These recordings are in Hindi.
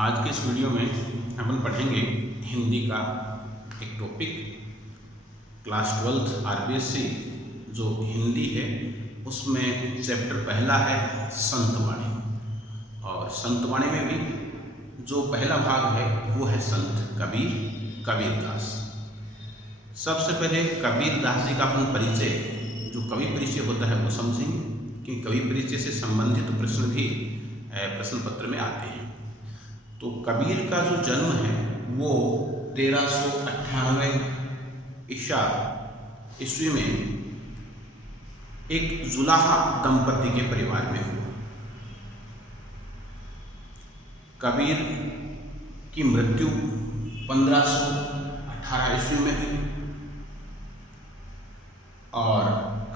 आज के इस वीडियो में अपन पढ़ेंगे हिंदी का एक टॉपिक क्लास 12th आरबीएससी जो हिंदी है उसमें चैप्टर पहला है संतवाणी। और संतवाणी में भी जो पहला भाग है वो है संत कबीरदास। सबसे पहले कबीरदास जी का अपन परिचय, जो कवि परिचय होता है वो समझेंगे कि कवि परिचय से संबंधित प्रश्न भी प्रश्न पत्र में आते हैं। तो कबीर का जो जन्म है वो 1398 ईस्वी में एक जुलाहा दंपति के परिवार में हुआ। कबीर की मृत्यु 1518 ईस्वी में हुई और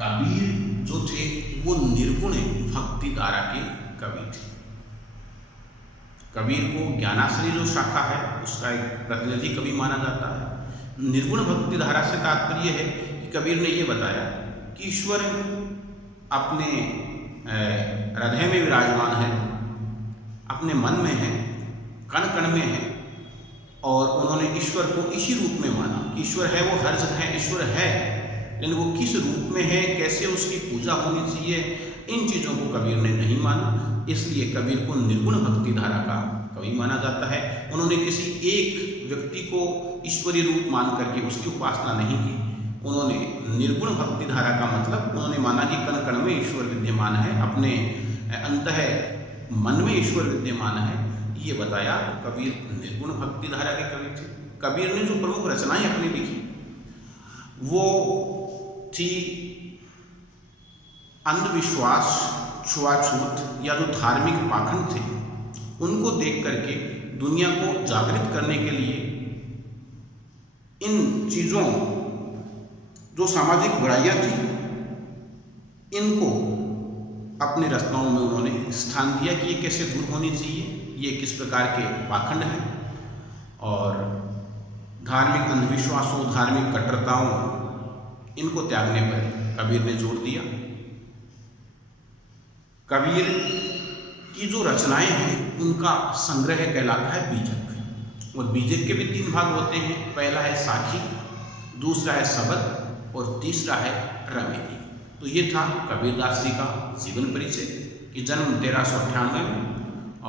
कबीर जो थे वो निर्गुण भक्ति धारा के कवि थे। कबीर को ज्ञानाश्रय जो शाखा है उसका एक प्रतिनिधि कवि माना जाता है। निर्गुण भक्ति धारा से तात्पर्य है कि कबीर ने ये बताया कि ईश्वर अपने हृदय में विराजमान है, अपने मन में है, कण कण में है और उन्होंने ईश्वर को इसी रूप में माना कि ईश्वर है, वो हर जगह है, ईश्वर है, लेकिन वो किस रूप में है, कैसे उसकी पूजा होनी चाहिए, इन चीज़ों को कबीर ने नहीं माना। इसलिए कबीर को निर्गुण भक्ति धारा का कवि माना जाता है। उन्होंने किसी एक व्यक्ति को ईश्वरीय रूप मान करके उसकी उपासना नहीं की। उन्होंने निर्गुण भक्ति धारा का मतलब उन्होंने माना कि कण कण में ईश्वर विद्यमान है, अपने अंतः मन में ईश्वर विद्यमान है, ये बताया। कबीर निर्गुण भक्ति धारा के कवि थे। कबीर ने जो प्रमुख रचनाएं अपनी लिखी वो थी अंधविश्वास, छुआछूत या जो धार्मिक पाखंड थे उनको देख करके दुनिया को जागृत करने के लिए इन चीज़ों जो सामाजिक बुराइयां थी इनको अपनी रचनाओं में उन्होंने स्थान दिया कि ये कैसे दूर होनी चाहिए, ये किस प्रकार के पाखंड हैं। और धार्मिक अंधविश्वासों, धार्मिक कट्टरताओं, इनको त्यागने पर कबीर ने जोर दिया। कबीर की जो रचनाएं हैं उनका संग्रह कहलाता है बीजक। और बीजक के भी 3 भाग होते हैं। पहला है साखी, दूसरा है सबद और तीसरा है रमेली। तो ये था कबीरदास जी का जीवन परिचय कि जन्म 1398 में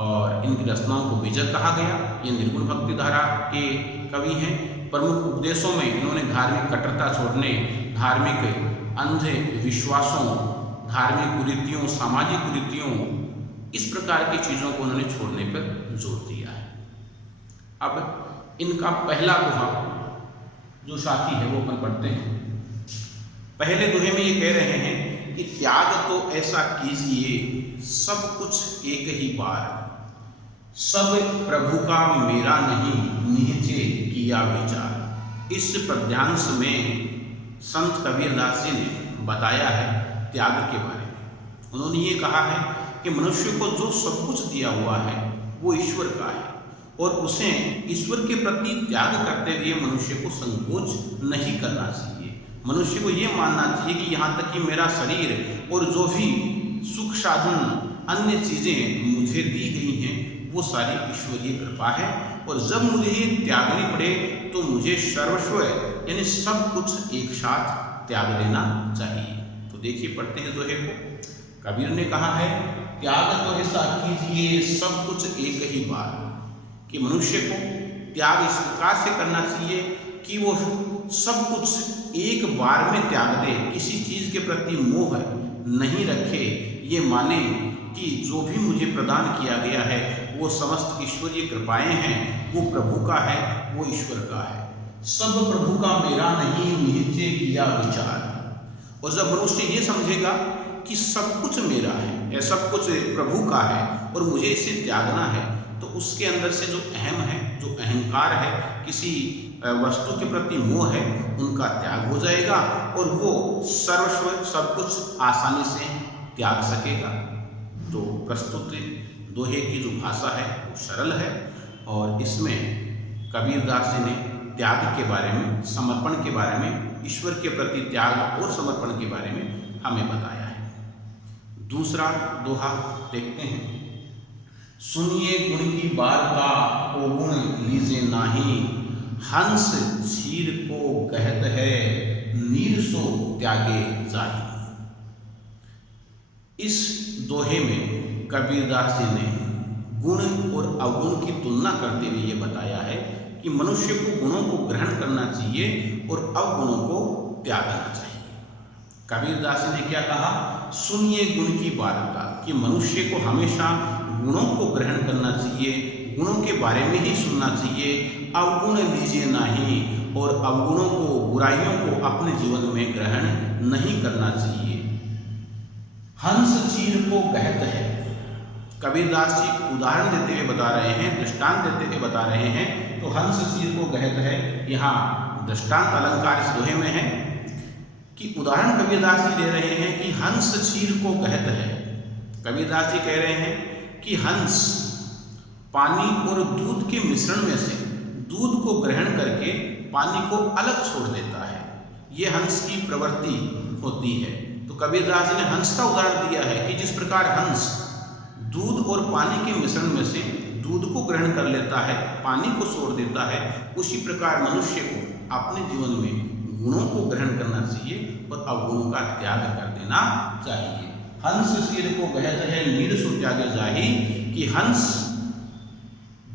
और इनकी रचनाओं को बीजक कहा गया। ये निर्गुण भक्ति धारा के कवि हैं। प्रमुख उपदेशों में इन्होंने धार्मिक कट्टरता छोड़ने, धार्मिक अंधे विश्वासों, धार्मिक कुरीतियों, सामाजिक कुरीतियों, इस प्रकार की चीज़ों को उन्होंने छोड़ने पर जोर दिया है। अब इनका पहला दोहा जो साथी है वो अपन पढ़ते हैं। पहले दोहे में ये कह रहे हैं कि त्याग तो ऐसा कीजिए सब कुछ एक ही बार, सब प्रभु का मेरा नहीं निहचे किया विचार। इस पद्यांश में संत कबीरदास जी ने बताया है त्याग के बारे में। उन्होंने ये कहा है कि मनुष्य को जो सब कुछ दिया हुआ है वो ईश्वर का है और उसे ईश्वर के प्रति त्याग करते हुए मनुष्य को संकोच नहीं करना चाहिए। मनुष्य को ये मानना चाहिए कि यहाँ तक कि मेरा शरीर और जो भी सुख साधन, अन्य चीज़ें मुझे दी गई हैं वो सारी ईश्वरीय कृपा है और जब मुझे ये त्यागनी पड़े तो मुझे सर्वस्व यानी सब कुछ एक साथ त्याग देना चाहिए। तो देखिए पढ़ते हैं दोहे को। कबीर ने कहा है त्याग तो ऐसा कीजिए सब कुछ एक ही बार, कि मनुष्य को त्याग इस प्रकार से करना चाहिए कि वो सब कुछ एक बार में त्याग दे, किसी चीज़ के प्रति मोह नहीं रखे, ये माने कि जो भी मुझे प्रदान किया गया है वो समस्त ईश्वरीय कृपाएं हैं, वो प्रभु का है, वो ईश्वर का है। सब प्रभु का मेरा नहीं निहचे किया विचार। और जब मनुष्य ये समझेगा कि सब कुछ मेरा है, सब कुछ प्रभु का है और मुझे इसे त्यागना है, तो उसके अंदर से जो अहम है, जो अहंकार है, किसी वस्तु के प्रति मोह है, उनका त्याग हो जाएगा और वो सर्वस्व सब कुछ आसानी से त्याग सकेगा। तो प्रस्तुत दोहे की जो भाषा है वो सरल है और इसमें कबीरदास जी ने त्याग के बारे में, समर्पण के बारे में, ईश्वर के प्रति त्याग और समर्पण के बारे में हमें बताया है। दूसरा दोहा देखते हैं सुनिए गुण की वार्ता को गुण लीजे नाही, हंस चीर को कहत है नीर सो त्यागे जाही। इस दोहे में कबीरदास जी ने गुण और अवगुण की तुलना करते हुए ये बताया है कि मनुष्य को गुणों को ग्रहण करना चाहिए और अवगुणों को त्यागना चाहिए। कबीरदास जी ने क्या कहा? सुनिए गुण की वार्ता, कि मनुष्य को हमेशा गुणों को ग्रहण करना चाहिए, गुणों के बारे में ही सुनना चाहिए। अवगुण लीजिए नहीं, और अवगुणों को, बुराइयों को अपने जीवन में ग्रहण नहीं करना चाहिए। हंस चीर को कहत है, कबीरदास जी उदाहरण देते हुए बता रहे हैं, दृष्टांत देते हुए बता रहे हैं। तो हंस चीर को कहत है, यहाँ दृष्टांत अलंकार इस दोहे में है कि उदाहरण कबीरदास जी दे रहे हैं कि हंस चीर को कहत है। कबीरदास जी कह रहे हैं कि हंस पानी और दूध के मिश्रण में से दूध को ग्रहण करके पानी को अलग छोड़ देता है, ये हंस की प्रवृत्ति होती है। तो कबीरदास जी ने हंस का उदाहरण दिया है कि जिस प्रकार हंस दूध और पानी के मिश्रण में से दूध को ग्रहण कर लेता है, पानी को छोड़ देता है, उसी प्रकार मनुष्य को अपने जीवन में गुणों को ग्रहण करना चाहिए और अवगुणों का त्याग कर देना चाहिए। हंस चीर को कहत है नीर सो त्यागे जाही, कि हंस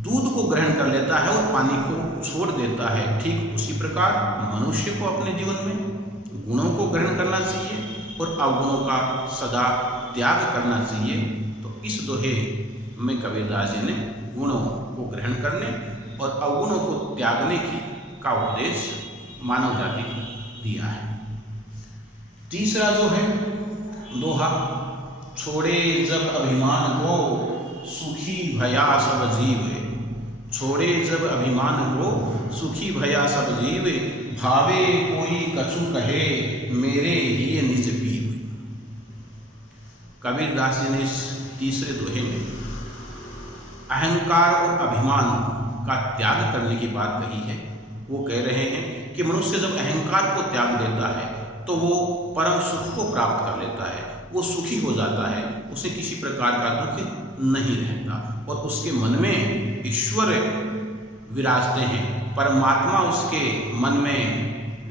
दूध को ग्रहण कर लेता है और पानी को छोड़ देता है, ठीक उसी प्रकार मनुष्य को अपने जीवन में गुणों को ग्रहण करना चाहिए और अवगुणों का सदा त्याग करना चाहिए। तो इस दोहे में कबीरदास जी ने गुणों को ग्रहण करने और अवगुणों को त्यागने का उपदेश मानव जाति को दिया है। तीसरा जो है दोहा, छोड़े जब अभिमान को सुखी भया सब जीव, छोड़े जब अभिमान को सुखी भया सब जीव, भावे कोई कछु कहे मेरे ही निज पीव। कबीरदास जी ने इस तीसरे दोहे में अहंकार और अभिमान का त्याग करने की बात कही है। वो कह रहे हैं कि मनुष्य जब अहंकार को त्याग देता है तो वो परम सुख को प्राप्त कर लेता है, वो सुखी हो जाता है, उसे किसी प्रकार का दुख नहीं रहता और उसके मन में ईश्वर विराजते हैं, परमात्मा उसके मन में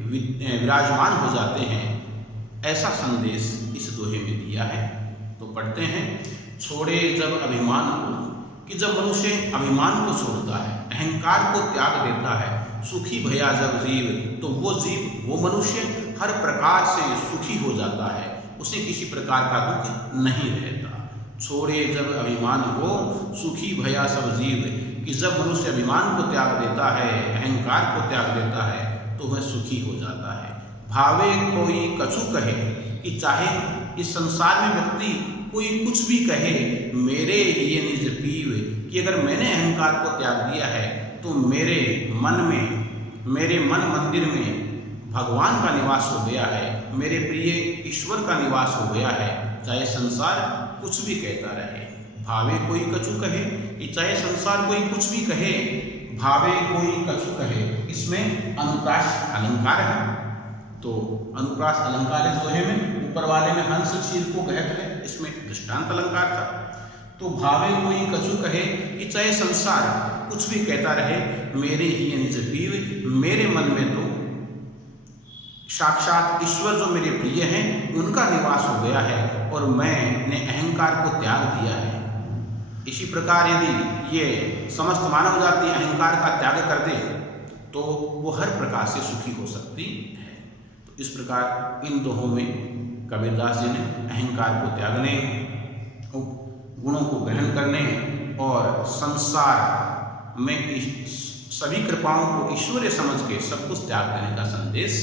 विराजमान हो जाते हैं। ऐसा संदेश इस दोहे में दिया है। तो पढ़ते हैं, छोड़े जब अभिमान को, कि जब मनुष्य अभिमान को छोड़ता है, अहंकार को त्याग देता है, सुखी भया जब जीव, तो वो जीव, वो मनुष्य हर प्रकार से सुखी हो जाता है, उसे किसी प्रकार का दुख नहीं रहता। छोड़े जब अभिमान को सुखी भया सब जीव, कि जब मनुष्य अभिमान को त्याग देता है, अहंकार को त्याग देता है, तो वह सुखी हो जाता है। भावे कोई कछु कहे, कि चाहे इस संसार में व्यक्ति कोई कुछ भी कहे, मेरे ये निज पीव, कि अगर मैंने अहंकार को त्याग दिया है तो मेरे मन में, मेरे मन मंदिर में भगवान का निवास हो गया है, मेरे प्रिय ईश्वर का निवास हो गया है, चाहे संसार कुछ भी कहता रहे। भावे कोई कछु कहे, कि चाहे संसार कोई कुछ भी कहे, भावे कोई कछु कहे, इसमें अनुप्रास अलंकार है। तो अनुप्रास अलंकार इस दोहे में ऊपर वाले में हंस चीर को कहत है, इसमें दृष्टांत अलंकार था। तो भावे कोई कछु कहे, कि चाहे संसार कुछ भी कहता रहे, मेरे ही निज पीव, मेरे मन में तो साक्षात ईश्वर जो मेरे प्रिय हैं उनका निवास हो गया है और मैंने अहंकार को त्याग दिया है। इसी प्रकार यदि ये समस्त मानव जाति अहंकार का त्याग कर दे तो वो हर प्रकार से सुखी हो सकती है। तो इस प्रकार इन दोहों में कबीरदास जी ने अहंकार को त्यागने, गुणों को ग्रहण करने और संसार में सभी कृपाओं को ईश्वरीय समझ के सब कुछ त्याग देने का संदेश